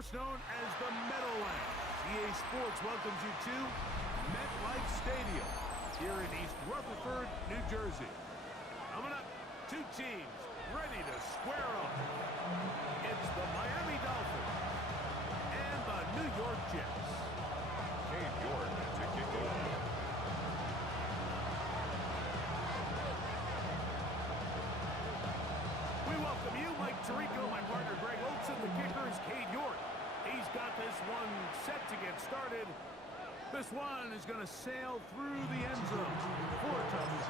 first known as the Meadowlands. EA Sports welcomes you to MetLife Stadium here in East Rutherford, New Jersey. Coming up, two teams ready to square up. It's the Miami Dolphins and the New York Jets. Cade York to kick it off. We welcome you, Mike Tirico, my partner Greg Olson. The kicker is Cade York. He's got this one set to get started. This one is going to sail through the end zone. 4 touchdowns.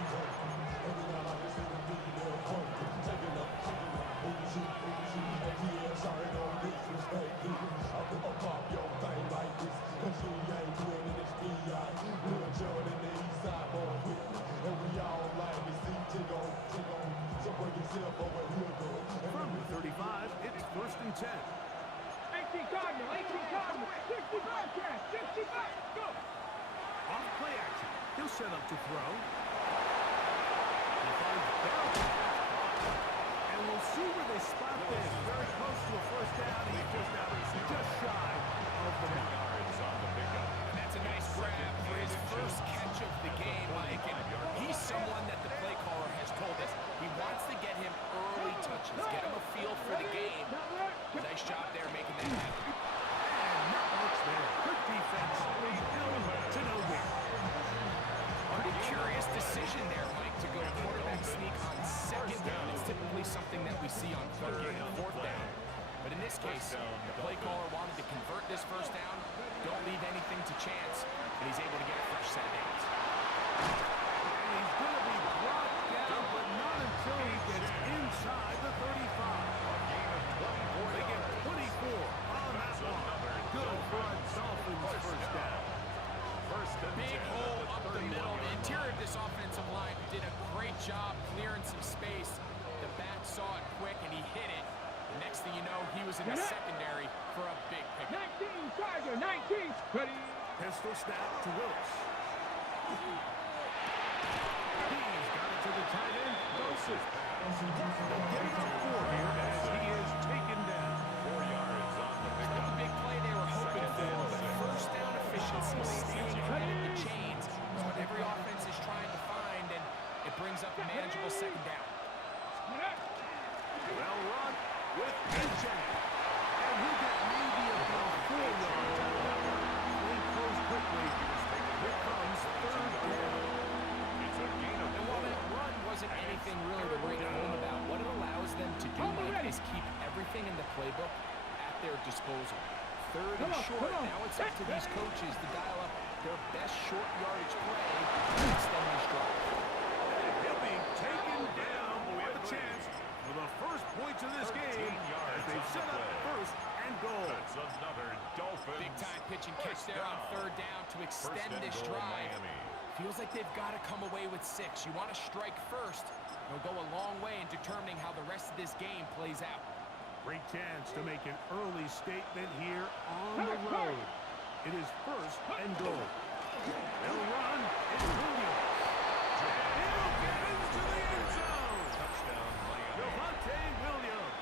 From the 35, it's 1st and 10. 18 Cardinal, 65 catch, 65, go! Off play action. He'll set up to throw. He finds Bell. And we'll see where they spot this. Very close to a first down. He's just shy of the mark. On the pickup. And that's a nice grab for his first catch of the game, Mike. And he's someone that the play caller has told us he wants to get him early touches, get him a feel for the game. Nice job there making that happen. And not much there. Good defense. To no win. Pretty curious decision there, Mike, to go quarterback sneak on 2nd down. It's typically something that we see on 3rd and 4th down. But in this case, the play caller wanted to convert this first down, don't leave anything to chance, and he's able to get a fresh set of downs. And he's going to be brought down, but not until he gets inside the 35. They get 24 on that one. Good for a Dolphins first down. Big hole up the middle. The interior of this offensive line did a great job clearing some space. The back saw it quick, and he hit it. The next thing you know, he was in the secondary for a big pick. 19, Tiger, 19, ready. Pistol snap to Willis. He's got it to the tight end, Joseph. They'll get it up 4 here as he is taken down. 4 yards on the Not pickup. the big play they were hoping for, but first down efficiency, staying ahead of the chains is what every offense is trying to find, and it brings up a manageable 2nd down. Well run with intent. And we get maybe about 4 yards out of that one. They close quickly. Here comes 3rd down. It's a gain of And while that run wasn't anything really to write home about, what it allows them to do, Mike, is keep everything in the playbook at their disposal. 3rd and short, now it's up to these coaches to dial up their best short yardage play to extend this drive. And he'll be taken down, but we have a chance for the first points of this game as they've set up 1st and goal. That's another Dolphins. Big time pitch and catch there on 3rd down to extend this drive. Feels like they've got to come away with 6. You want to strike first. It'll go a long way in determining how the rest of this game plays out. Great chance to make an early statement here on the road. It is 1st and goal. They'll run. It's Williams. And he'll get into the end zone. Touchdown, Miami. Javonte Williams.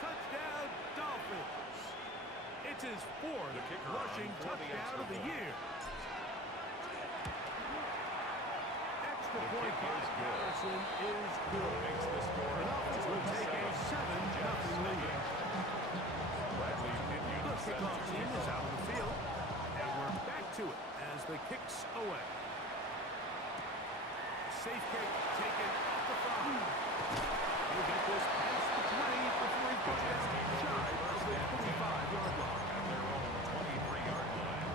Touchdown, Dolphins. It's his 4th rushing touchdown of the year. Extra point by Harrison is good. Makes the score. The Dolphins will take a 7-0 lead. Bradley The Minion kickoff team is out on the field, and we're back to it as the kick's away. Safe kick taken at the 5. He'll get this past the 20 before he gets shy of the 25-yard line. at their own 23-yard line.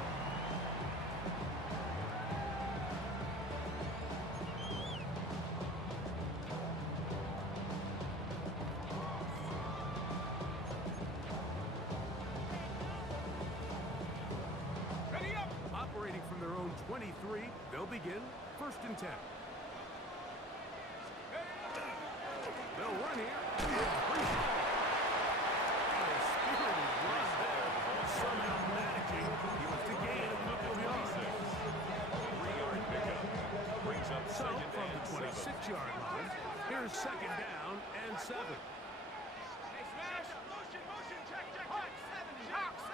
Ready up. Operating from their own 23, they'll begin 1st and 10. They'll run here. It's Brees. And a spirited run there. Somehow managing to gain a couple of yards. 3-yard pickup. Brings up So, 2nd from the and 7. 26-yard line, here's 2nd down and 7. Hey, smash. Motion, check. Hot, 70. Hawks.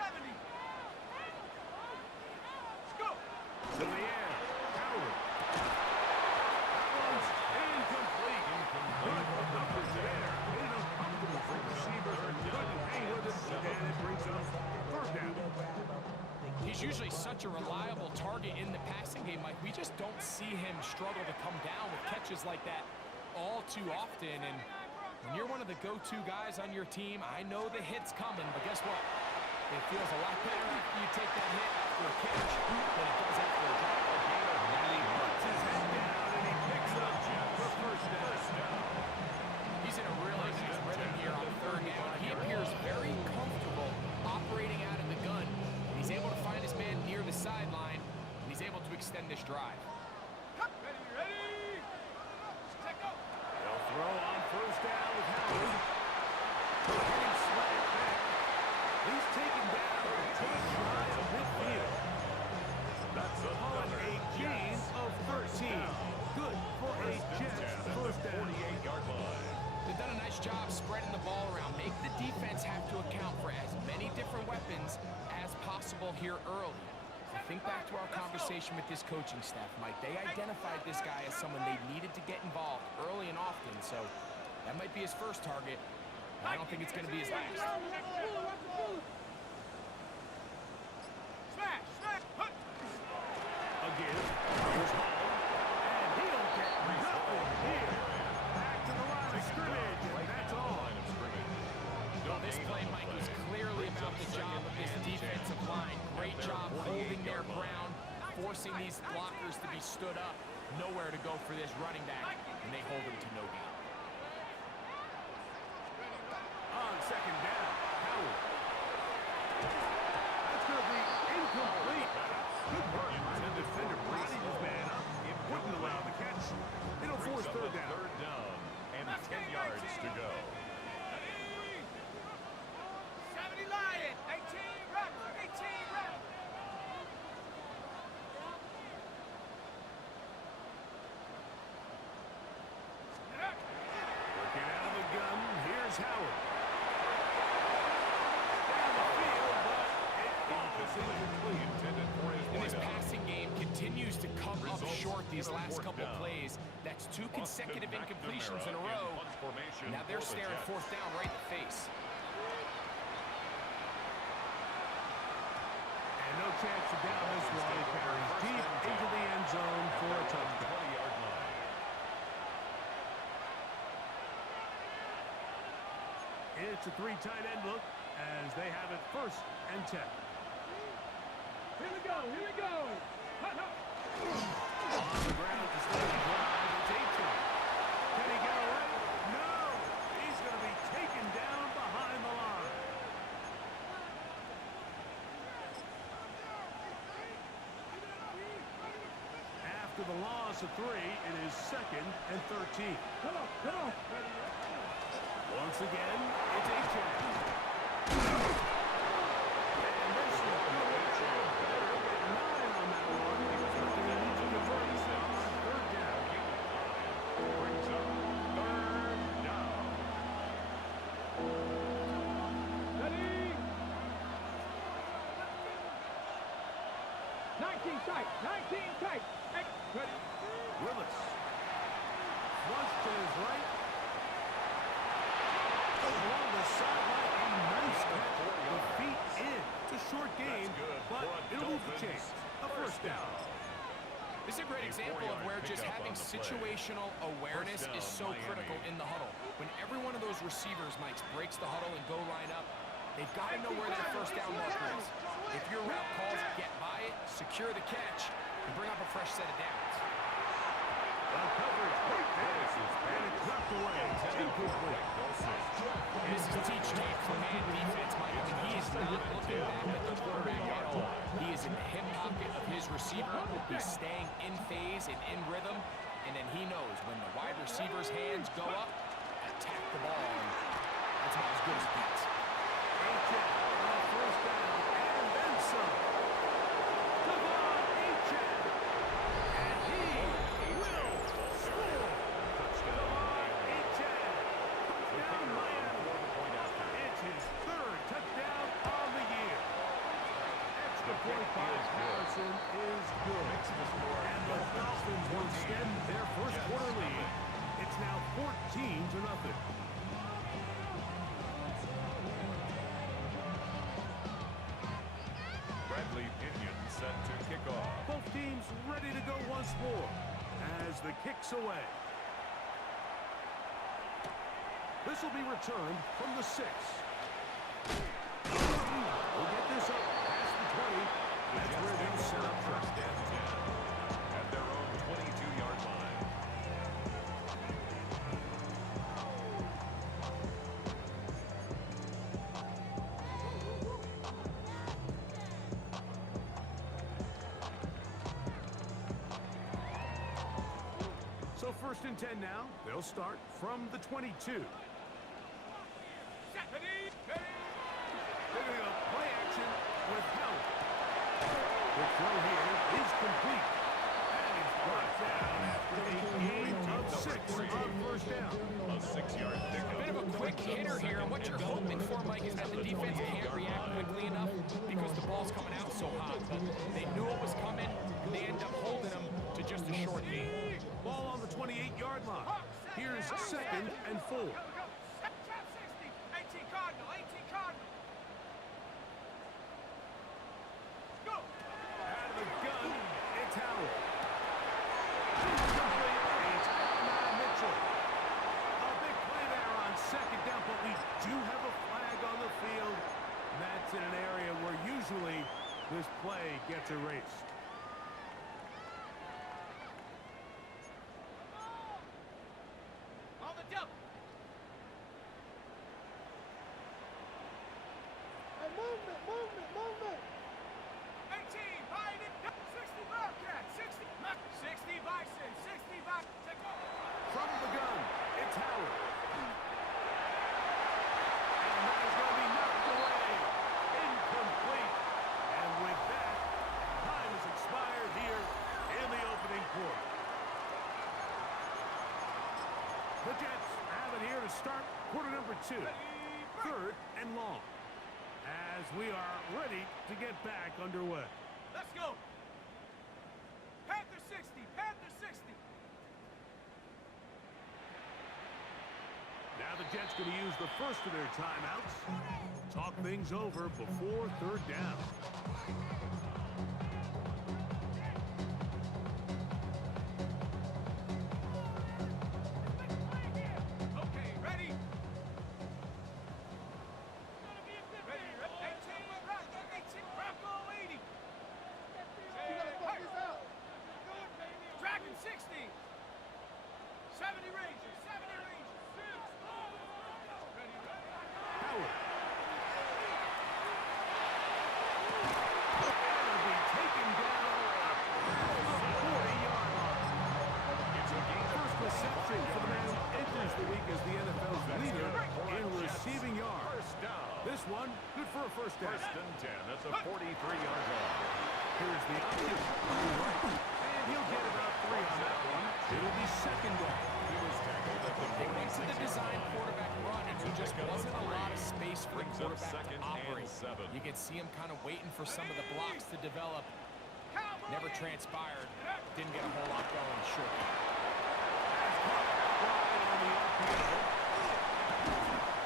usually such a reliable target in the passing game, Mike. We just don't see him struggle to come down with catches like that all too often. And when you're one of the go-to guys on your team, I know the hit's coming, but guess what? It feels a lot better after you take that hit after a catch than it does after a drop. And he puts his head down and he picks up the first down. He's in a really nice rhythm here on third down. He appears very comfortable operating out of the gun. He's able to find his man near the sideline, and he's able to extend this drive. Ready? Check go. They'll throw on first down with Howard. Getting slammed back. He's taken down just shy of midfield. That's On another a gain of 13. Good for a Jets first down. 48-yard line. They've done a nice job spreading the ball around. Make the defense have to account for as many different weapons as possible here early. So think back to our conversation with this coaching staff, Mike. They identified this guy as someone they needed to get involved early and often. So that might be his first target. I don't think it's going to be his last. Smash, smash, hut. Again, here's Hall. And he'll get nothing here. Back to the line of scrimmage, and that's all. Line of scrimmage. Well, this play, Mike, is clearly about the job of this defensive line. Great job holding their ground, forcing these blockers to be stood up. Nowhere to go for this running back, and they hold him to no gain. On second down, Howard. That's going to be incomplete. Good work by the defender, brought his man up. It wouldn't allow the catch. It'll force third down. Third down and 10 yards to go. 70 Lion, 18 Rapper, 18 Rapper. Working out of the gun, here's Howard. Down the field, but it falls incomplete. Intended for his And this wideout. passing game continues to come up Results short these on last fourth couple down. plays. That's two consecutive Austin incompletions in a McNamara row. punt formation Now they're for the staring Jets. fourth down right in the face. And no chance to down this one. He carries deep into the end zone for a touchdown. 20-yard line. It's a three tight end look as they have it first and 10. Here we go, here we go. Hut, hut. On the ground to start the drive. It's 18. Can he get away? No! He's going to be taken down behind the line. After the loss of 3, it is second and 13. Come on, come on. Once again, it's A-Chain. And this is good. Better get 9 on that one. But they need to convert this on third down. Brings up third down. Ready? 19 tight, 19 tight. Ready? Willis. Flush to his right. Along the sideline, a nice catch. The feet in. It's a short game, good but for it'll move the Dolphins. chains. A first down. This is a great example of where just pickup having on the play. situational awareness First is down, so Miami. critical in the huddle. When every one of those receivers, Mike, breaks the huddle and go line up, they've got to know where their first down marker is. If your route calls, get by it, secure the catch, and bring up a fresh set of downs. The coverage right there. And it's knocked away. Incomplete. This is teach tape for man defense, Mike. I mean, he is not looking back at the quarterback at all. He is in the hip pocket of his receiver. He's staying in phase and in rhythm. And then he knows when the wide receiver's hands go up, attack the ball. And that's about as good as it gets. A-Chain on first down and then some. Devon A-Chain. And he will score. Devon A-Chain. Touchdown Miami. It's his third touchdown on the year. Extra point by Harrison is good. And the Dolphins will extend their first quarter lead. It's now 14-0. Bradley Pinions kickoff. Both teams ready to go once more as the kick's away. This will be returned from the 6. We'll get this up past the 20. That's where they set up first and 10 at their own 22-yard line. So first and 10 now. They'll start from the 22. They're going to go play action with help. The throw here is complete. And he's brought down after a gain of 6 on first down. A 6-yard A pickup. bit of a quick hitter here, and what you're hoping for, Mike, is that the defense can't react quickly enough because the ball's coming out so hot. But they knew it was coming, and they end up holding them to just a short gain. Ball on the 28-yard line. Here's second and 4. Go, go, go. Trap 60. 18 Cardinal. 18 Cardinal. Go. Out of the gun, it's Howard. Complete. It's now Mitchell. A big play there on second down, but we do have a flag on the field. That's in an area where usually this play gets erased. On the double. Hey, movement, movement, movement. 18 Biden. 60 Wildcat. 60 Bison. 60 Bison. Take over. From the gun, it's Howard. And that is going to be knocked away. Incomplete. And with that, time has expired here in the opening quarter. The Jets have it here to start quarter number 2. Third and long. As we are ready to get back underway. Let's go. Panther 60. Panther 60. Now the Jets going to use the first of their timeouts. Talk things over before third down. Okay, ready? Ready. 18 Bronco. 18 Bronco 80. You gotta fuck this out. Dragon 60. 70 Rangers. 70 Rangers. Ready, ready. Howard. That'll be taken down at the 40-yard line. It's a gain of First reception for the man who enters the week as the NFL's leader in receiving yards. first down. This one, good for a first down. First and 10 at the 43-yard line. Here's the option. And he'll get about 3 on that one. It'll be second down. He was tackled at the They went to the 46-yard design line. quarterback run, and there just wasn't a lot of space for a Brings up quarterback second to and operate. 7. You can see him kind of waiting for some of the blocks to develop. Never transpired. Didn't get a whole lot going short. Wide on the RPO.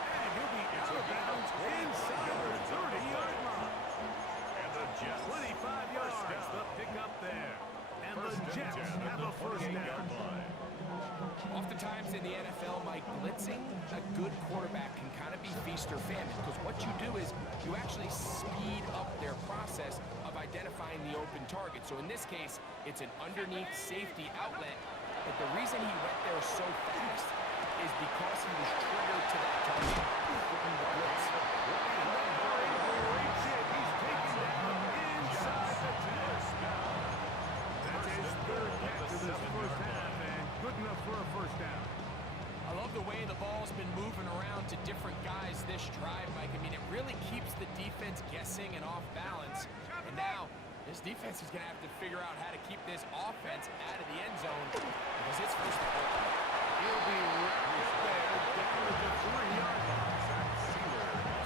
And he'll be out of bounds inside the 30-yard line. And the Jets 25 yards, the pickup there. And first the and Jets 10 at have the a first 48-yard down. line. Oftentimes in the NFL, Mike, blitzing a good quarterback can kind of be feast or famine, because what you do is you actually speed up their process of identifying the open target. So in this case, it's an underneath safety outlet, but the reason he went there so fast is because he was triggered to that target in the blitz. Great shit. He's taken down inside the 10. That's his third catch of this first half, and good enough for a first down. I love the way the ball's been moving around to different guys this drive, Mike. I mean, it really keeps the defense guessing and off balance. And now, this defense is going to have to figure out how to keep this offense out of the end zone because it's first and goal. He'll be right there down at the 3-yard line.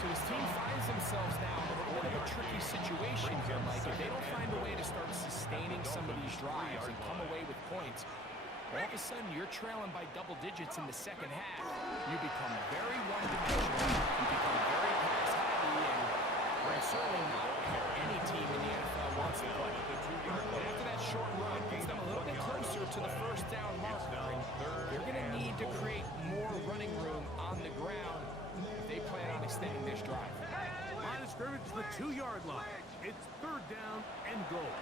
So his team finds themselves now in a little bit of a tricky situation here, Mike. If they don't find a way to start sustaining some of these drives and come away with points, all of a sudden you're trailing by double digits in the second half. You become very one-dimensional. You become very pass-heavy, and certainly not any team in the NFL NFL wants to play. And after that short run, gets them a little bit closer to the first down marker. They're going to need to create more running room on the ground if they plan on extending this drive. Line of scrimmage to the 2-yard line. It's third down and goal.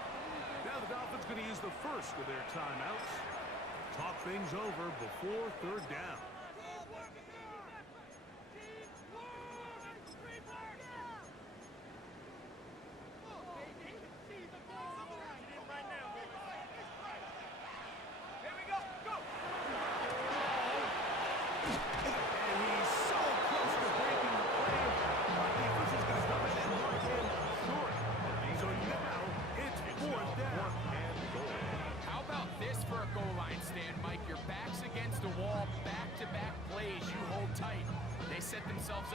Now the Dolphins going to use the first of their timeouts. Talk things over before third down.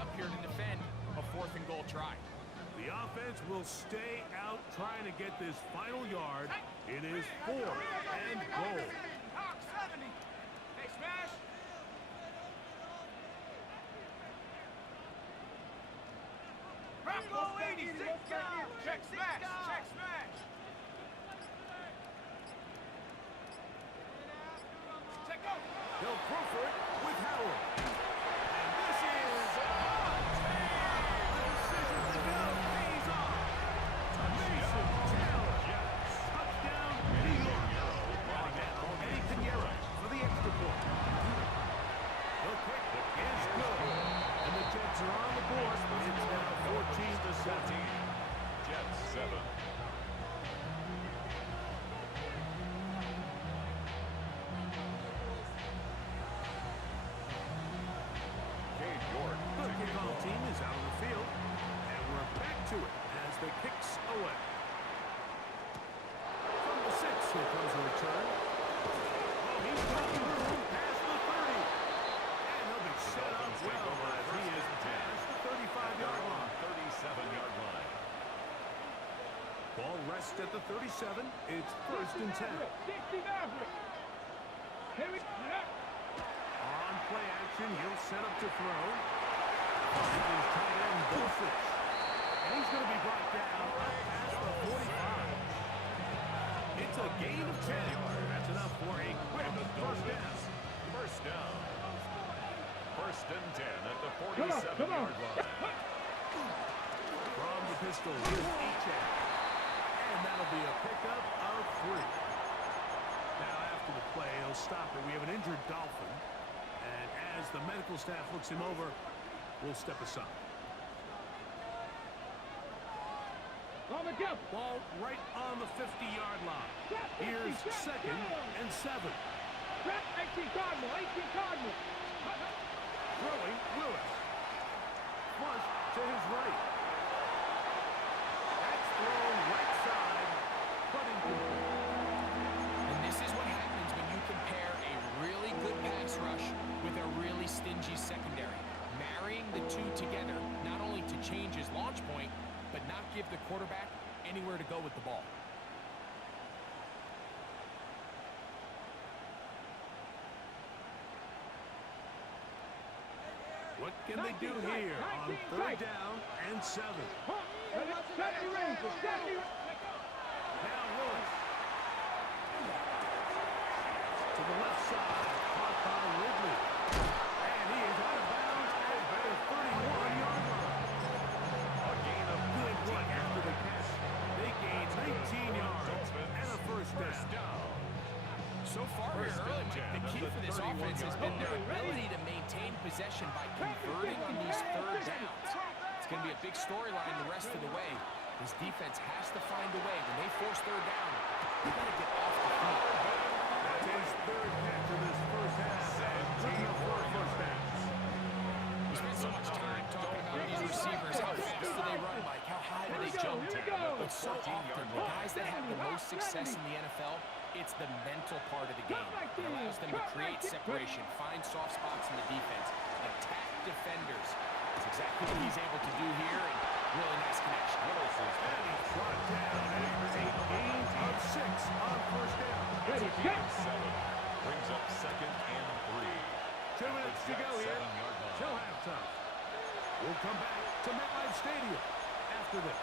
Up here to defend a 4th and goal try. The offense will stay out trying to get this final yard. It is 4th and goal. Hawk 70. Hey, smash. Bravo 80. Check smash. Check smash. Check go. He'll throw for it with Howard. Ball rests at the 37. It's 1st and 10. On play action, he'll set up to throw. Finds his tight end, Dulcich. And he's going to be brought down past the 45. It's a gain of 10. That's enough for a quick first down. First down. 1st and 10 at the 47-yard line. From the pistol, here's Echad. And that'll be a pickup of 3. Now, after the play, he'll stop it. We have an injured Dolphin. And as the medical staff looks him over, we'll step aside. Ball right on the 50-yard line. Here's 2nd and 7. 18 Cardinal. Throwing Lewis. Flush to his right. That's thrown right side, but incomplete. And this is what happens when you compare a really good pass rush with a really stingy secondary. Marrying the two together, not only to change his launch point, but not give the quarterback anywhere to go with the ball. What can they do here on 3rd down and 7? Now Lewis. To the left side, caught by Ridley. And he is out of bounds at the 31-yard line. A gain of good one after the catch. They gain 19 yards and a first down. So far here early, Mike, the key for this offense has been their ability to maintain possession by converting on these 3rd downs. It's going to be a big storyline the rest of the way. This defense has to find a way. When they force 3rd down, you got to get off the field. That's his 3rd catch of this first half. Looking for a first down. We spent so much time talking about these receivers. How fast do they run, Mike? How high do they jump? But so often, the guys that have the most success in the NFL, it's the mental part of the game. It allows them to create separation, find soft spots in the defense, attack defenders. That's exactly what he's able to do here, and really nice connection. And he's brought down after a gain of 6 on first down. Brings up 2nd and 3. 2 minutes to go here till halftime. We'll come back to MetLife Stadium after this.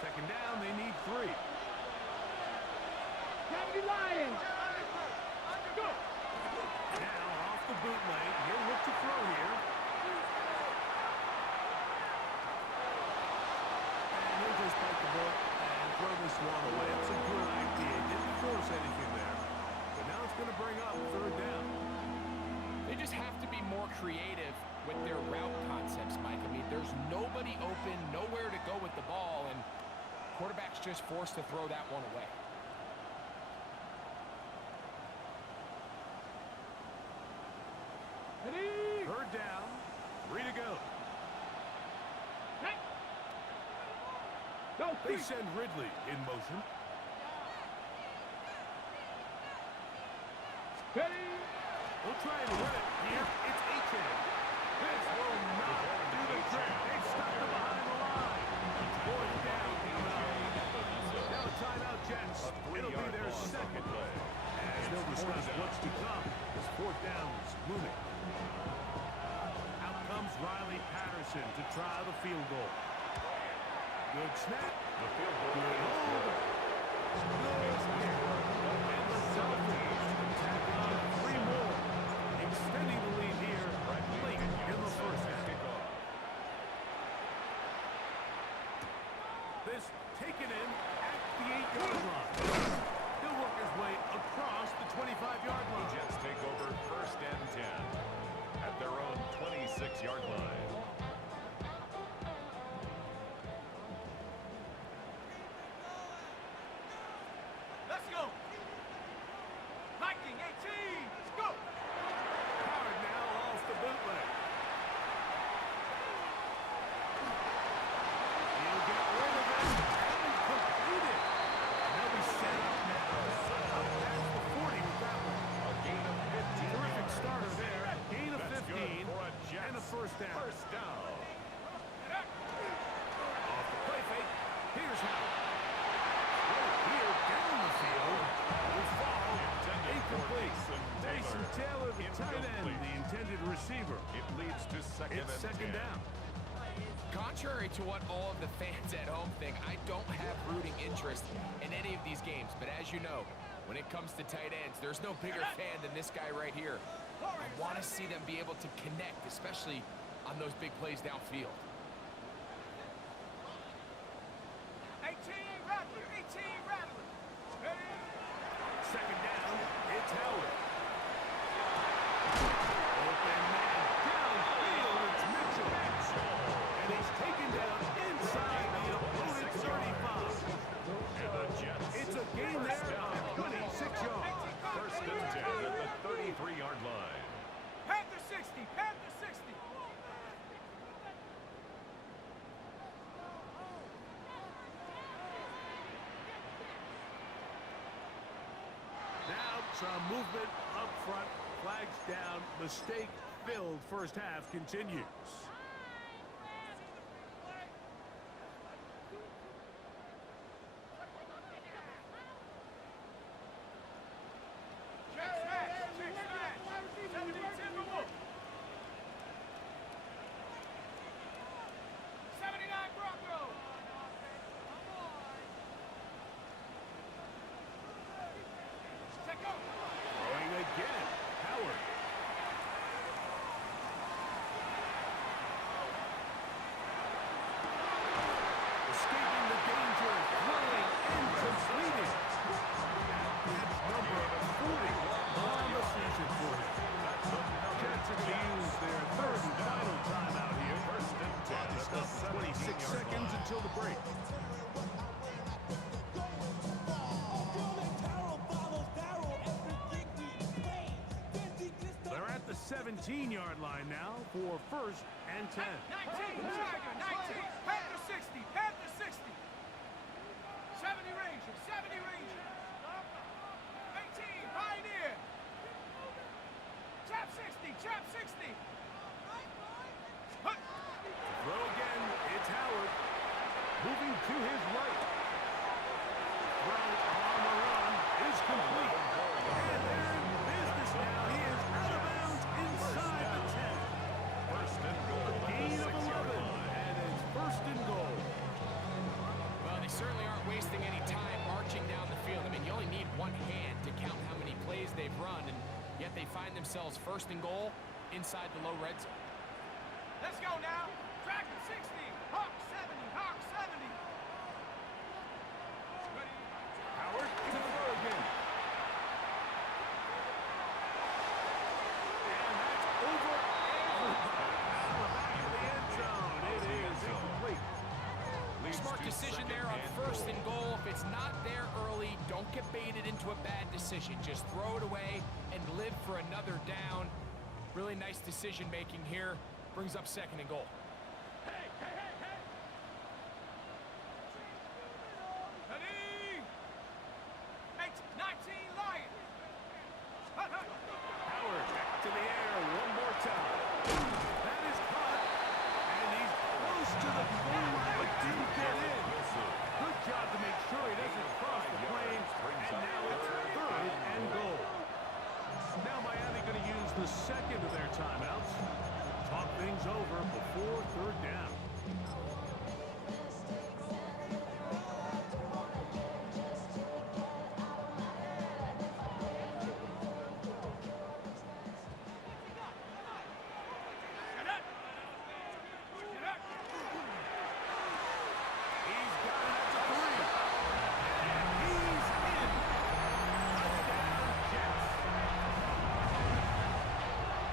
Second down, they need 3. 70 Lions. Go. Now off the bootleg. He'll look to throw here. And he'll just bite the bullet and throw this one away. It's a good idea. Didn't force anything there. But now it's going to bring up 3rd down. They just have to be more creative with their route concepts, Mike. I mean, there's nobody open, nowhere to go with the ball, and quarterback's just forced to throw that one away. Ready? 3rd down, 3 to go. Hey. Go, They 3. send Ridley in motion. Ready? We'll try and run it here. It's Achan. This will not do the trick. They've stuck him behind the line. Boy, down. Now a timeout, Jets. It'll be their second play. As they'll discuss what's to come. This 4th down is looming. Out comes Riley Patterson to try the field goal. Good snap. The field goal Good is hold. good. Good snap. And the Dolphins tack on 3 more. Extending the lead here late in the first half. This taken in at the 8-yard line. He'll work his way across the 25-yard The line. Jets take over 1st and 10 at their own 26-yard line. Let's go. Viking 18. Let's go. Howard now off the bootleg. He'll get rid of it and complete it. And they'll be set up now. Up past the 40 with that one. A gain of 15 Terrific yards. starter there. Gain of That's 15 good for a Jets. and a 1st down. First down. Off the play fake. Here's Howard. Right here down the field. Will fall. Intended for Incomplete. Mason Taylor, the tight end, Incomplete. the intended receiver. It leads to second It's and second 10. down. Contrary to what all of the fans at home think, I don't have rooting interest in any of these games. But as you know, when it comes to tight ends, there's no bigger fan than this guy right here. I want to see them be able to connect, especially on those big plays downfield. 18 Rattler. 18 Rattler. Ready? Second down. It's Howard. Open man downfield. It's Mitchell. And he's taken down inside the opponent's 35. And the Jets. It's a gain there of 26 yards. 1st and 10 at the 33-yard line. Panther 60. Panther 60. Now some movement up front. Flags down. Mistake-filled first half continues. Check smash. Check smash. 70 Timberwolves. 79 Broncos. Take over. Throwing again. Howard. Escaping the danger. Throwing and completing. Catch number 40 on the season for him. Jets are going to use their 3rd and final timeout here. 1st and 10 at the 26 seconds until the break. They're at the 17-yard line now for 1st and 10. 19 Tiger. 19. Panther 60. Panther 60. 70 Ranger. 70 Ranger. 18 Pioneer. Chap 60. Chap 60. Huh. Throw again, it's Howard. Moving to his right. Throw on the run is complete. And they're in business now. He is out of bounds inside the 10. 1st and goal. Gain of 11, and it's 1st and goal. Well, they find themselves first and goal inside the low red zone. Let's go now. Dragon 60. Hawk 70. Hawk 70. Ready. Howard to throw again. And that's over everybody. Out of the back of the end zone. It is incomplete. Smart decision there on first and goal. If it's not there early, don't get baited into a bad decision. Just throw it away and live for another down. Really nice decision making here. Brings up second and goal. Ready. 19 Lions. Howard back to the air one more time. That is caught. And he's close to the goal line, but didn't get in. Good job to make sure he doesn't cross the plane. And now it's third and goal. Now Miami going to use the second of their timeouts. Talk things over before third down. Get up. Get up. He's got it at the 3. And he's in. Touchdown, Jets.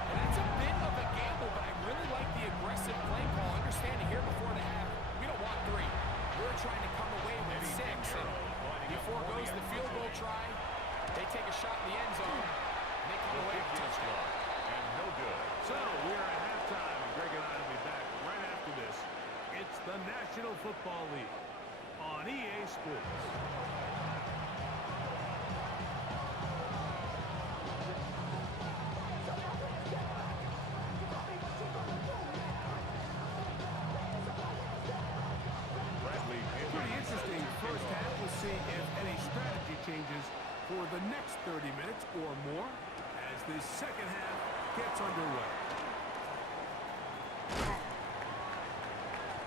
And that's a bit of a gamble, but I really like the aggressive play call. Understanding here before the half, we don't want 3. We're trying to come away with 6. And before goes the field goal try, they take a shot in the end zone, and they come away with a touchdown. And no good. So we're at halftime, and Greg and I will be back right after this. It's the National Football League on EA Sports. Bradley Pretty interesting first half. We'll see if any strategy changes for the next 30 minutes or more as this second half gets underway.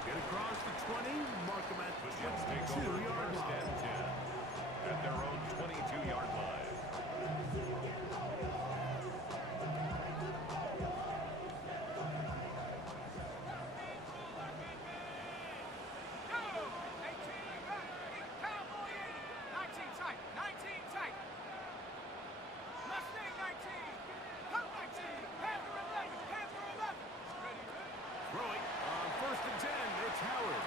Get across the 20, mark them at The the Jets take over 22-yard first line. and 10 at their own 22-yard line. Go. 18 back. Cowboy 80. 19 tight. 19 tight. Mustang 19. Hunt 19. Panther 11. Panther 11. Ready. Throwing on first and 10, it's Howard.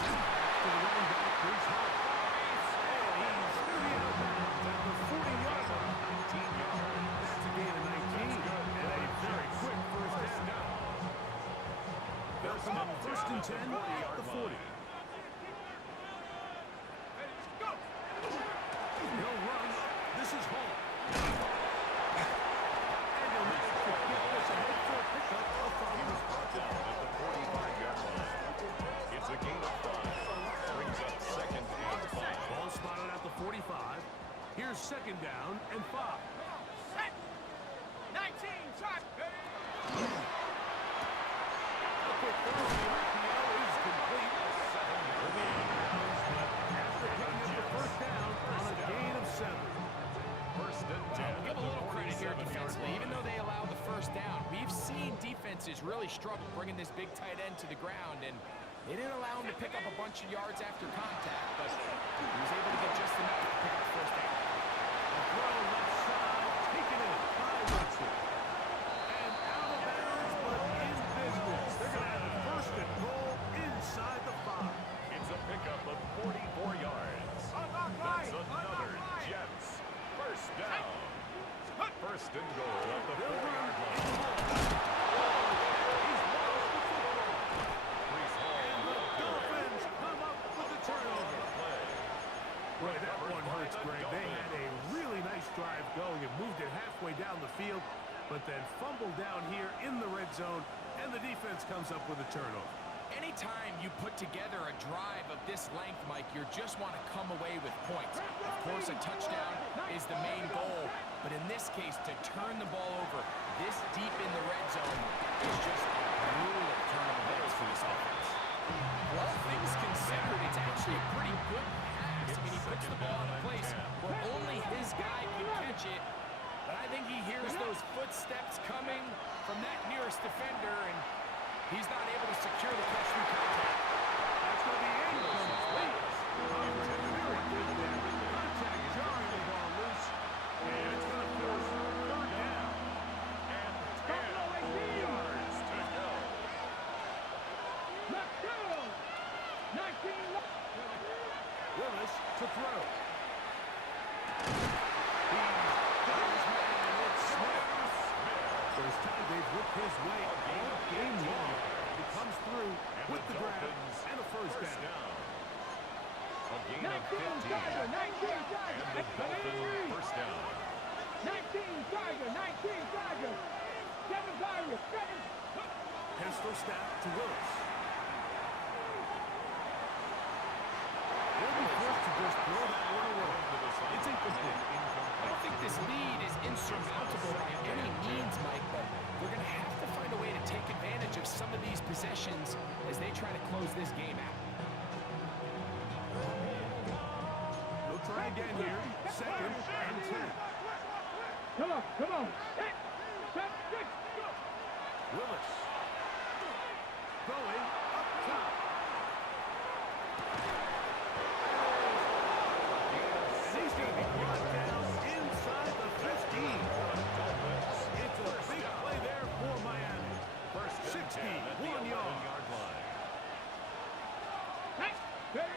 To the running back, Bruce Howard. And he's going to be out of bounds at the 40-yard line. 19 yards. That's a gain of 19 and a very quick first down. They'll come up first and 10 at the 40. Ready. Go. He'll run. This is Hall. And he'll manage to get this ahead for a pickup of He was 5. brought down at the 45-yard line. It's a gain of 5. Brings up second and 5. Ball spotted at the 45. Here's second down and 5. Set. 19 tight. Ready. A quick throw on the RPO is complete. Will be out of bounds, but after picking up the first down on a gain of 7. First and 10 We'll give at a the little credit here 47-yard defensively. Even line. though they allowed the first down, we've seen defenses really struggle bringing this big tight end to the ground, and they didn't allow him to pick up a bunch of yards after contact, but he was able to get just enough to pick up the first down. A throw left side, taken in by Wilson. And out of bounds, but in business. They're going to have a first and goal inside the 5. It's a pickup of 44 yards. Unlock That's right. another Unlock right. Jets first down. First and goal at the They'll run 40-yard in the line. ball. He's lost the football. Brees Hall And the will carry Dolphins come up with a turnover. the play. Boy, that one hurts, Greg. They had a really nice drive going and moved it halfway down the field, but then fumbled down here in the red zone, and the defense comes up with a turnover. Anytime you put together a drive of this length, Mike, you just want to come away with points. Of course, a touchdown is the main goal, but in this case, to turn the ball over this deep in the red zone is just a brutal turn of events for this offense. All things considered, it's actually a pretty good pass. I mean, he puts the ball in a place where only his guy can catch it, to throw. He's got his man, and it's Smith. First time they've worked his way all game long. He comes through with the grab and a first down. A gain 19 of 15. Tiger, 19 Tiger. And the Dolphins first down. 19 Tiger, 19 Tiger. 7 Tiger, 7. Pistol snap to Willis. They'll be forced to just throw that one away. It's incomplete. I don't think this lead is insurmountable by any means, Mike, but they're going to have to find a way to take advantage of some of these possessions as they try to close this game out. They'll try again here. Second and 10. Come on, come on. 8, 7, 6, go. Willis. Going up top. He's going to be brought down inside the 15. It's a big play there for Miami. First 61 yards. line. Hey, hey.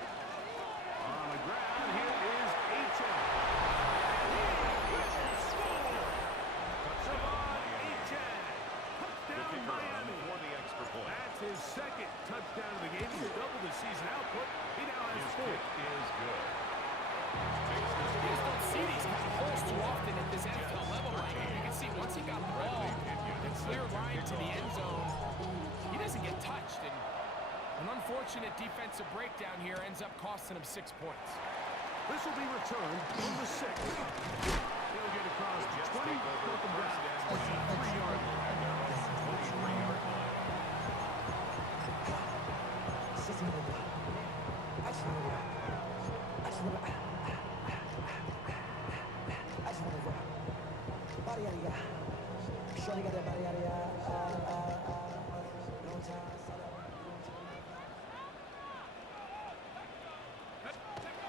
On the ground, here is H.M. And he will score. Javon H.M. Touchdown, Miami. For the extra point. That's his second touchdown of the game. He's doubled his season output. He now has His 4. kick is good. You just don't see these kind of holes too often at this NFL level, Mike. You can see once he got the ball, the clear line to the end zone, he doesn't get touched. And an unfortunate defensive breakdown here ends up costing him 6 points. This will be returned from the 6. He'll get across the 20, welcome back to the 3-yard line. 23-yard line.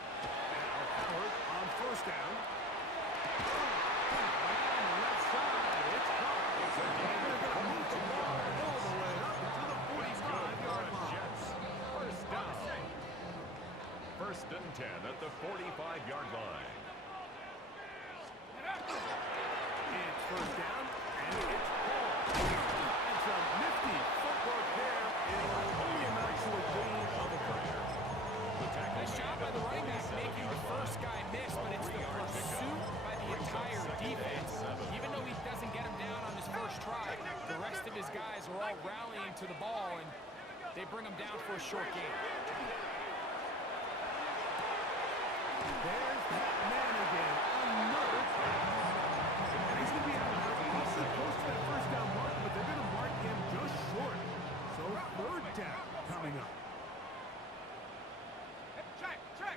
Howard on first down. On the left side, it's caught. And they're going to move the ball all the way up to the 45-yard line. Jets. First down. First and 10 at the 45-yard line. It's first down, and it's ball. It's a nifty footwork there. It'll only amount to a gain of a player. Nice job by the running back making the first guy miss, but it's the pursuit by the entire defense. Even though he doesn't get him down on his first try, the rest of his guys are all rallying to the ball, and they bring him down for a short gain. There's that man again. Another pass. And he's going to be able to he's so close to that first down mark, but they're going to mark him just short. So third down coming up. Check, check.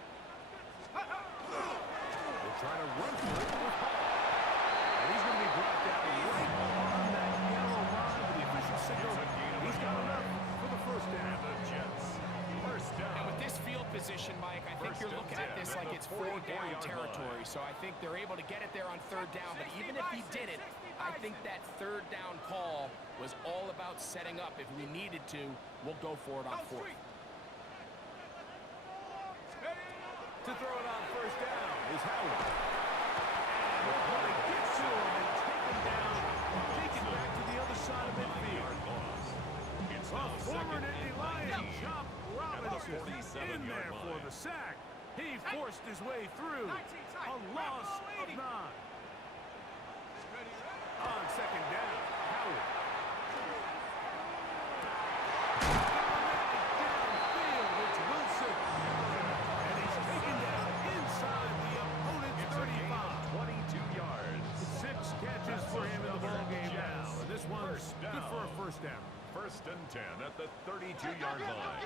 They'll try to run for it with Hall. And he's going to be brought down right on that yellow line with the official signal. He's got enough for the first down. And the Jets. First And down. with this field position, Mike, I think you're looking at this like it's 4-down territory. So I think they're able to get it there on third down. But even if he didn't, I think that third down call was all about setting up. If we needed to, we'll go for it on fourth. To throw it on first down is Howard. And they're going to get to him and take him down. Take it back to the other side of midfield. It's A now former second Nittany and Lion, 19. Chop Robinson, 47-yard in there for line. the sack. He forced his way through. A loss of 9. On second down, Howard. Downfield, it's Wilson. And he's taken down inside the opponent's 35. 22 yards. 6 catches for him in the ballgame now. And this one's good for a first down. First and 10 at the 32-yard line.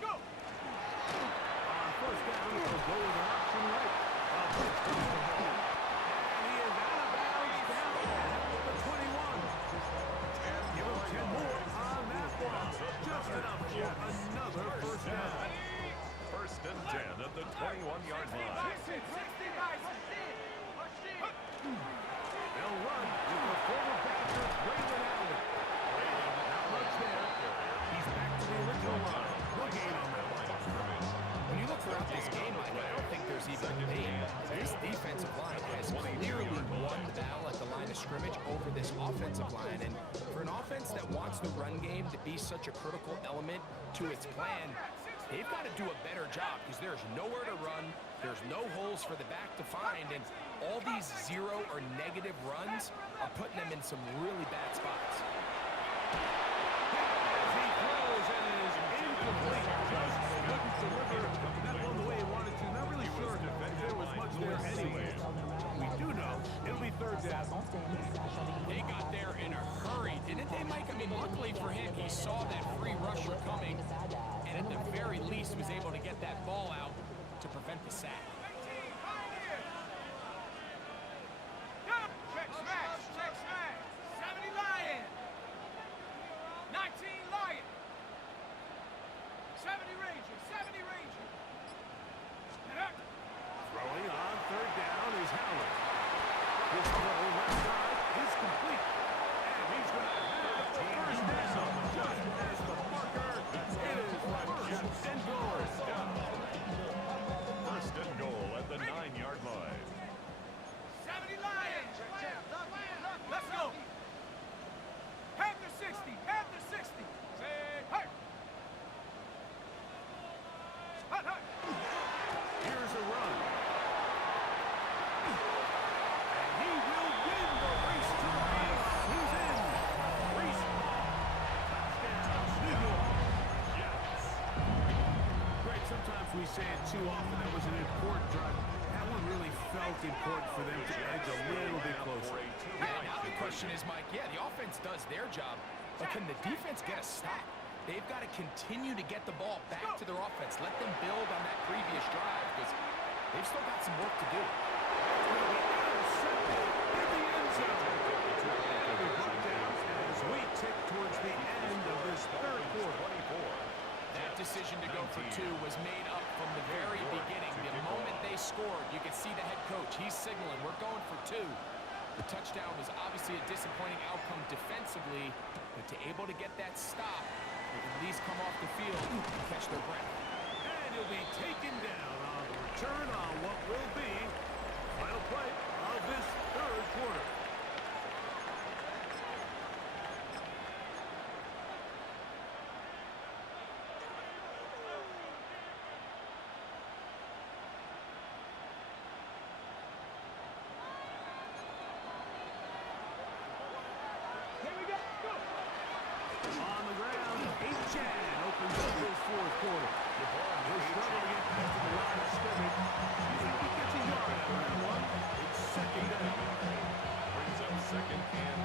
Go. On first down, they'll go with an option right. And he is out of bounds down at the 21. Give him 10 more on that one. Just enough for another first down. First and 10 at the 21-yard line. 60 guys. They'll run with the former Badger, Braylon Allen. over this offensive line. And for an offense that wants the run game to be such a critical element to its plan, they've got to do a better job because there's nowhere to run. There's no holes for the back to find. And all these zero or negative runs are putting them in some really bad spots. As he throws and is incomplete. Just couldn't deliver that one the way he wanted to. Not really sure if there was much there anyway. We do know it'll be third down. They got there in a hurry, didn't they, Mike? I mean, luckily for him, he saw that free rusher coming, and at the very least was able to get that ball out to prevent the sack. Check smash, check smash. 70 Lion. 19 Lion. 70 Ranger, 70 Ranger. Throwing on third down is Howard. His throw left side is complete. And he's going to have the first down. Just as the marker is first and goal. First and goal at the 9-yard line. 70 Lion. Let's go. Panther 60, Panther 60. Say, hey. Hut, hut. Here's a run. And he will win the race to the base. He's in. Reese. Touchdown, New York. Yes. Greg, sometimes we say it too often. That was an important drive. That one really felt important for them to edge a little bit closer. Now the question is, Mike, yeah, the offense does their job, but can the defense get a stop? They've got to continue to get the ball back to their offense. Let them build on that previous drive because they've still got some work to do. Intercepted in the end zone. Every brought down as we tick towards the end of this third quarter. That decision to go for two was made up from the very beginning. The moment they scored, you could see the head coach. He's signaling, we're going for two. The touchdown was obviously a disappointing outcome defensively, but to able to get that stop, they can at least come off the field and catch their breath. And he'll be taken down on the return on what will be the final play of this third quarter. Here we go. Go. On the ground, Chan opens up his fourth quarter. He'll struggle to get back to the line of scrimmage. You think he gets a yard out of that one? It's second down. Brings up second and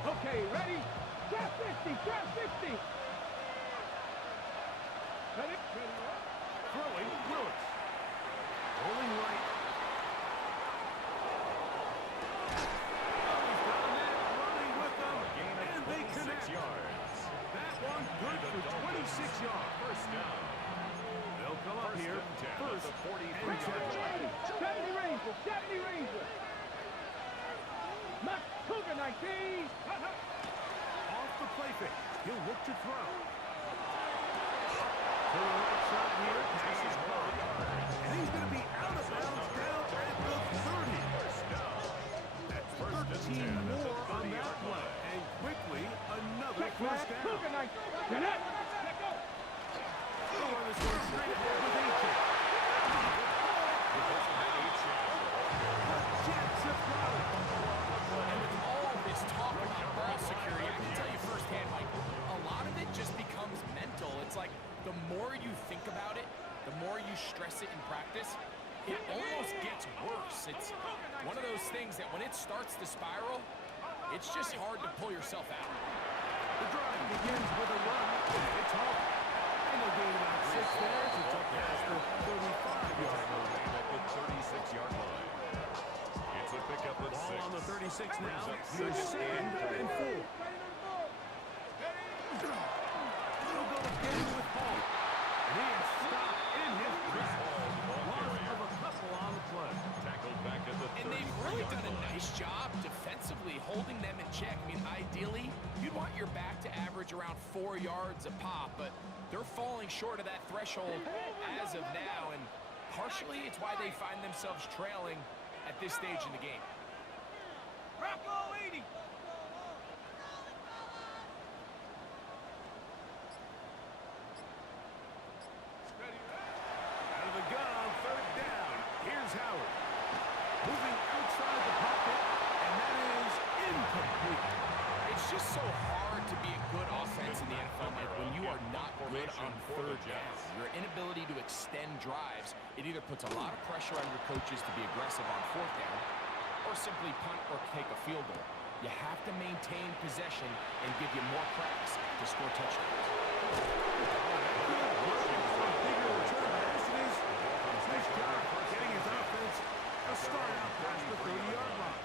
9. Okay, ready? Trap 50, trap 50. Ready? Throwing, Willis. Rolling right. Oh, he's got a man running with them, and they connect. 6 yards. That one good for 26 yards. First down. They'll come up here first at the and 43-yard 10. 70 Ranger, 70 Ranger. Max Cougar 19. Off the play fake. He'll look to throw. To the right side here, passes by. And he's going to be out of bounds down at the 30. That's 13 more on that play. And quickly, another Check first back, down. Cougar 19. Connect. Let go. They'll run this one straight ahead with Achan. The Jets have got it. And with all this talk about ball security, I can tell you firsthand, Mike, a lot of it just becomes mental. It's like the more you think about it, the more you stress it in practice, it almost gets worse. It's one of those things that when it starts to spiral, it's just hard to pull yourself out. The drive begins with a run. It's home. And they'll gain about 6 there. It's up past the 35-yard line. At the 36-yard line. It's a pickup at 6. Ball on the 36 now. Brings up Here's second second and 4. He'll go again with Hall. And he is stopped in his tracks. Loss of a couple on the play. Tackled back at the 33-yard line. And they've really done a nice job defensively holding them in check. I mean, ideally, you'd want your back to average around 4 yards a pop, but they're falling short of that threshold as of now, and partially it's why they find themselves trailing at this stage in the game. Rocco 80. Out of the gun on third down. Here's Howard. Moving outside the pocket, and that is incomplete. It's just so hard to be a good offense in the NFL, Mike, when you are not good on third down. Your inability to extend drives, it either puts a lot of pressure on your coaches to be aggressive on fourth down or simply punt or take a field goal. You have to maintain possession and give you more cracks to score touchdowns. Nice job getting his offense a start out past the 30-yard line.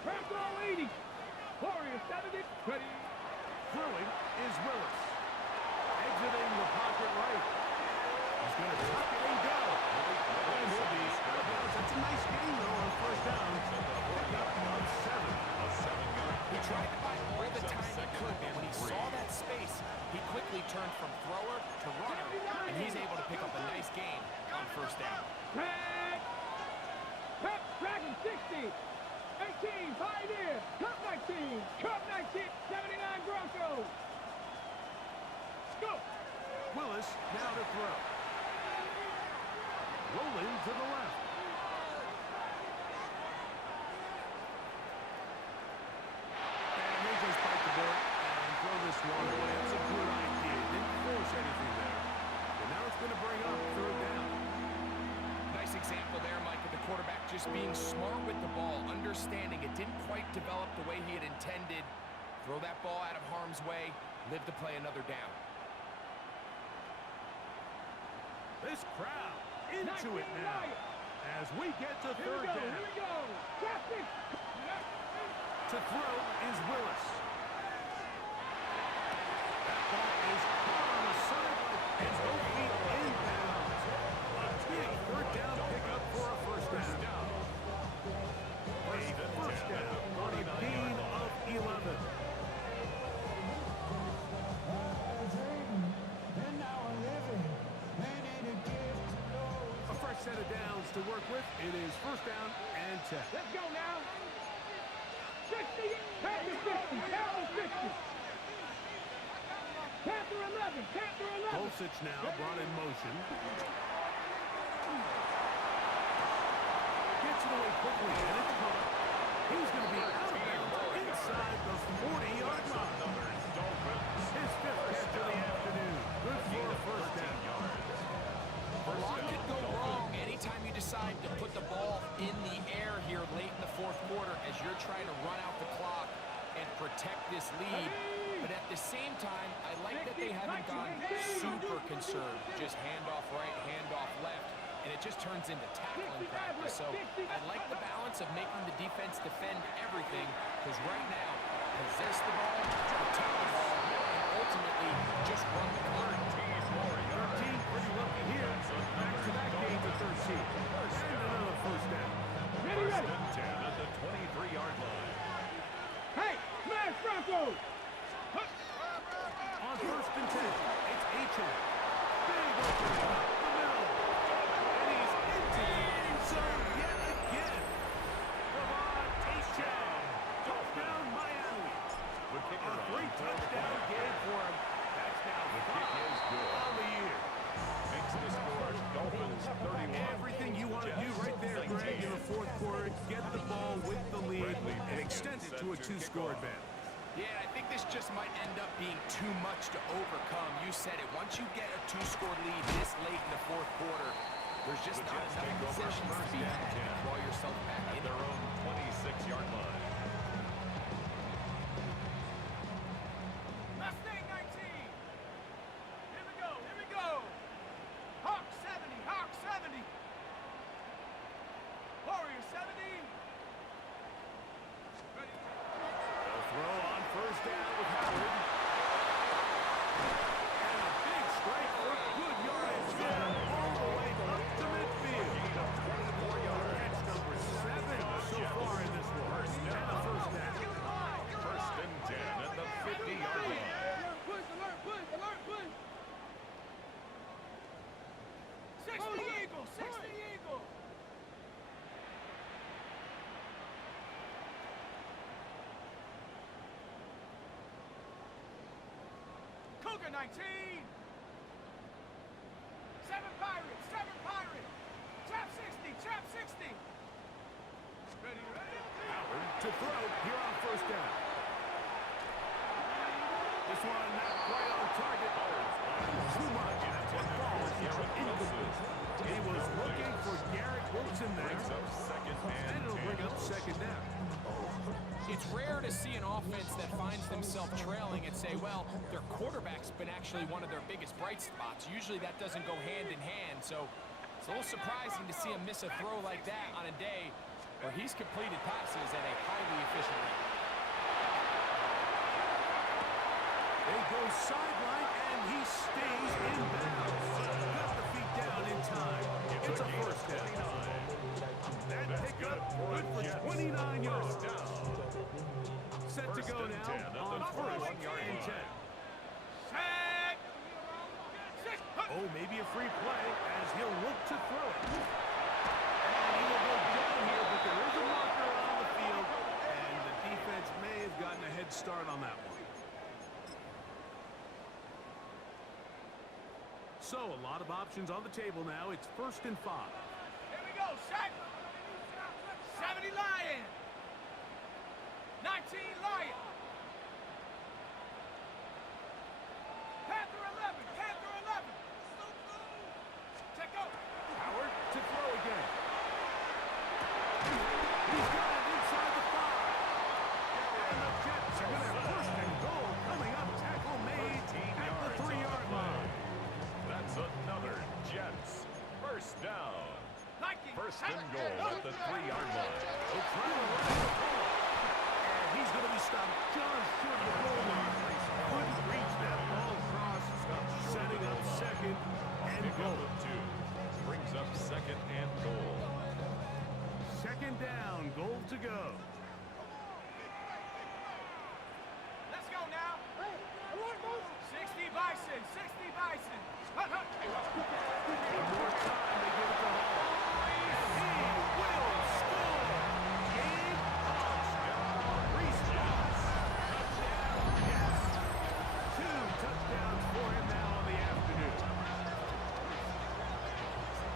Rocco 80. Warriors 70. Ready. Throwing is Willis. Exiting the pocket right. He's going to tuck it and go. And he'll be out of bounds. That's a nice gain, though, on first down. Pick up on 7. A 7-yard. He tried to buy all the time he could, but when he saw that space, he quickly turned from thrower to runner, and he's able to pick up a nice gain on first down. Pep Dragon 60. 18, Pioneer. Cup 19. Cup 19. 79 Broncos. Go. Willis now to throw. Rolling to the left. And they just bite the bullet and throw this one away. That's a good idea. Didn't force anything there. But now it's going to bring up third down. Nice example there, Mike, of the quarterback just being smart with the ball, understanding it didn't quite develop the way he had intended. Throw that ball out of harm's way, live to play another down. This crowd into it now as we get to third down. Here we go. Traffic. To throw is Willis. That ball is caught on the sideline and will be inbounds. A big third down pickup for a first down. A first down on a gain of 11. A fresh set of downs to work with. It is first down and 10. Let's go now. 60. Panther 60. Panther 60. Panther 11. Panther 11. Dulcich now brought in motion. Gets it away quickly, and it's caught. He's going to be out of bounds inside the 40-yard line. His fifth catch of the afternoon. Good for a first down. A lot could go wrong anytime you decide to put the ball in the air here late in the fourth quarter as you're trying to run out the clock and protect this lead. But at the same time, I like that they haven't gone super conserved. Just handoff right, handoff left, and it just turns into tackling practice. So I like the balance of making the defense defend everything, because right now, possess the ball, protect the ball, and ultimately just run the clock. 13, pretty lucky here. Back-to-back gains of 13. And another first down. Ready. First and 10 at the 23-yard line. Hey, smash Broncos. On first and 10, it's Achane. Big opening up the middle. And he's into the end zone yet again. Ravon Achane. Touchdown Miami. The kicker A on 3-touchdown game for him. That's now The kick 5 is good. on the year. Makes the score Dolphins 31. Everything you want to do right there, Greg, in the fourth quarter. Get the ball with the lead and extend it to a 2-score advantage. Yeah, I think this just might end up being too much to overcome. You said it. Once you get a 2-score lead this late in the fourth quarter, there's just not enough possessions to be had to draw yourself back in Their own 26-yard line. Mustang 19. Here we go. Here we go. Hawk 70. Hawk 70. Warrior 70. Ready. They'll throw on first down with Howard. And a 19. 7 Pirates, 7 Pirates. Trap 60, trap 60. Ready, ready. Howard to throw here on first down. This one not quite on target. Too much. That's what falls here. Incomplete. He was looking for Garrett Wilson there. And it'll bring up second down. It's rare to see an offense that finds themselves trailing and say, well, their quarterback's been actually one of their biggest bright spots. Usually that doesn't go hand in hand, so it's a little surprising to see him miss a throw like that on a day where he's completed passes at a highly efficient rate. They go sideline, and he stays in bounds. Got the feet down in time. It's a first down. That pickup good for 29 yards. Set to go now on first and 10. Set. Oh, maybe a free play as he'll look to throw it. And he will go down here, but there is a marker on the field, and the defense may have gotten a head start on that one. So, a lot of options on the table now. It's 1st and 5. Here we go, set. 70 Lion. 19 Lion. Panther 11, Panther 11. Check out. Howard to throw again. He's got it inside the 5. And the Jets are going to have 1st and goal coming up. Tackle made at the 3-yard line. That's another Jets. First down. Nike. First and goal at the 3-yard line. They'll try to run the ball. And he's going to be stopped just short of the goal line. Couldn't reach that ball across. Setting up 2nd and goal. 2 brings up 2nd and goal. 2nd down, goal to go. Let's go now. 60 Bison, 60 Bison. One more time, they give it to Hall. And he will score. Game on. Response. Touchdown, yes. 2 touchdowns for him now on the afternoon.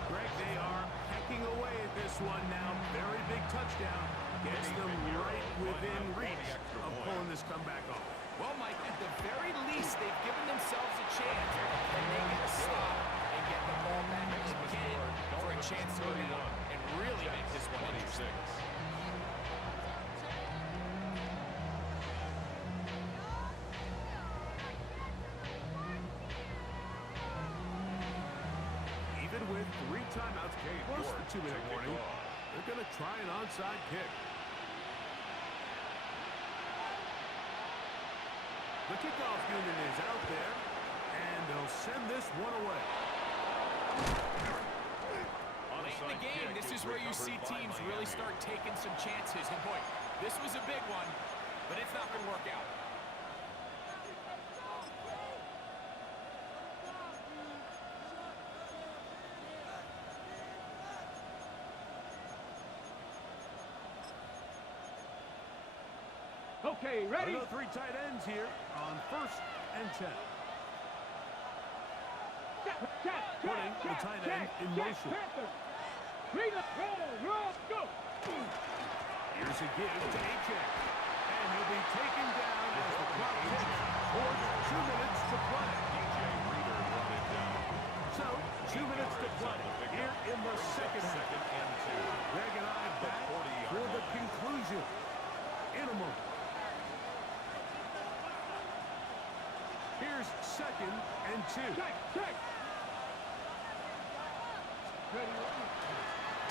Greg, they are hacking away at this one now. Very big touchdown. Gets them right within reach of pulling this comeback off. Well, Mike, at the very least, they've given themselves a chance. And they get a stop and get the ball back again for a chance to go down and really make this one interesting. Even with 3 timeouts, plus the 2-minute warning, they're going to try an onside kick. The kickoff unit is out there, and they'll send this one away. Late in the game, this is where you see teams really start taking some chances. And boy, this was a big one, but it's not going to work out. Okay, ready? Another 3 tight ends here on 1st and 10. Putting the tight end in motion. Roll, go. Here's a give to AJ. And he'll be taken down as the clock ticks towards 2 minutes to play. Reader brought it down. So, 2 minutes to play here in the second half. 2nd and 2. Greg and I back for the conclusion in a moment. Here's 2nd and 2. Check. Ready.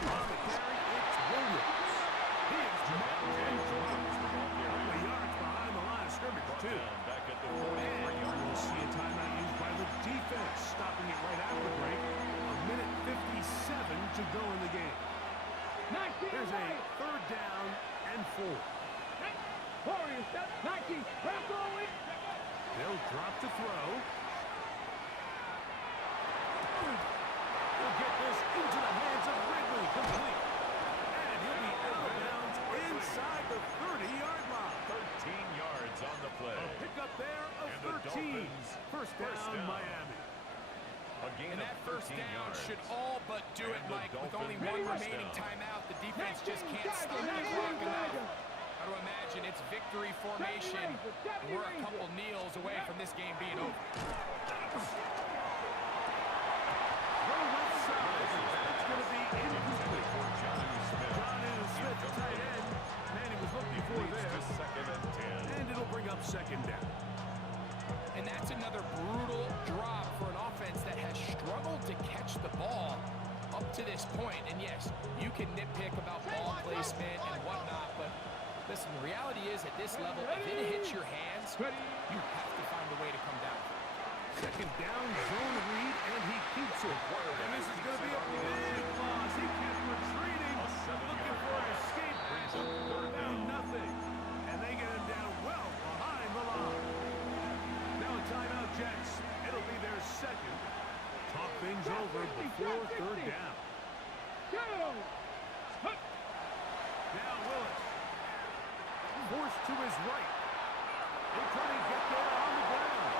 On the carry, it's Williams. He is marked and dropped. The yards behind the line of scrimmage, too. Back at the And 43-yard we'll see a timeout used by the defense, stopping it right after the break. A minute 57 to go in the game. Here's a 3rd down and 4. Warriors, 19. Wrap all in. They'll drop to throw. He'll get this into the hands of Ridley, complete. And he'll be out of bounds inside the 30-yard line. 13 yards on the play. A pickup there of And the 13. Dolphins, First down should all but do it, Mike. With only one remaining timeout, the defense just can't stop the clock enough. How to imagine it's victory formation. We're a couple kneels away from this game being over. That's going to be incomplete. Jonnu Smith, the tight end. Man, he was looking for there. Second and 10. And it'll bring up second down. And that's another brutal drop for an offense that has struggled to catch the ball up to this point. And yes, you can nitpick about ball placement and whatnot, but listen, the reality is at this level, if it hits your hands, you have to find a way to come down. Second down, zone read, and he keeps it. And this is going to be a big loss. He kept retreating, looking for an escape. Found nothing. And they get him down well behind the line. Now a timeout, Jets. It'll be their second. Talk things over before third down. Now Willis. Forced to his right. They try to get there on the ground.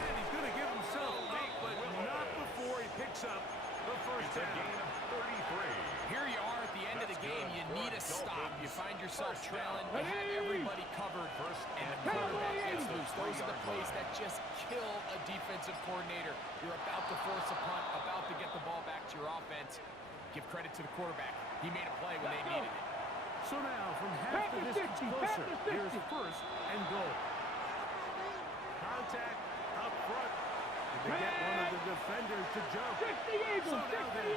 And he's going to give himself a beat, but not before he picks up the first down. Gain of 33. Here you are at the end of the game. You need a stop. You find yourself trailing. You have everybody covered. And the quarterback gets loose. Those are the plays that just kill a defensive coordinator. You're about to force a punt, about to get the ball back to your offense. Give credit to the quarterback. He made a play when they needed it. So now, from half the distance closer, here's first and goal. Contact up front. Did they get one of the defenders to jump? So now then,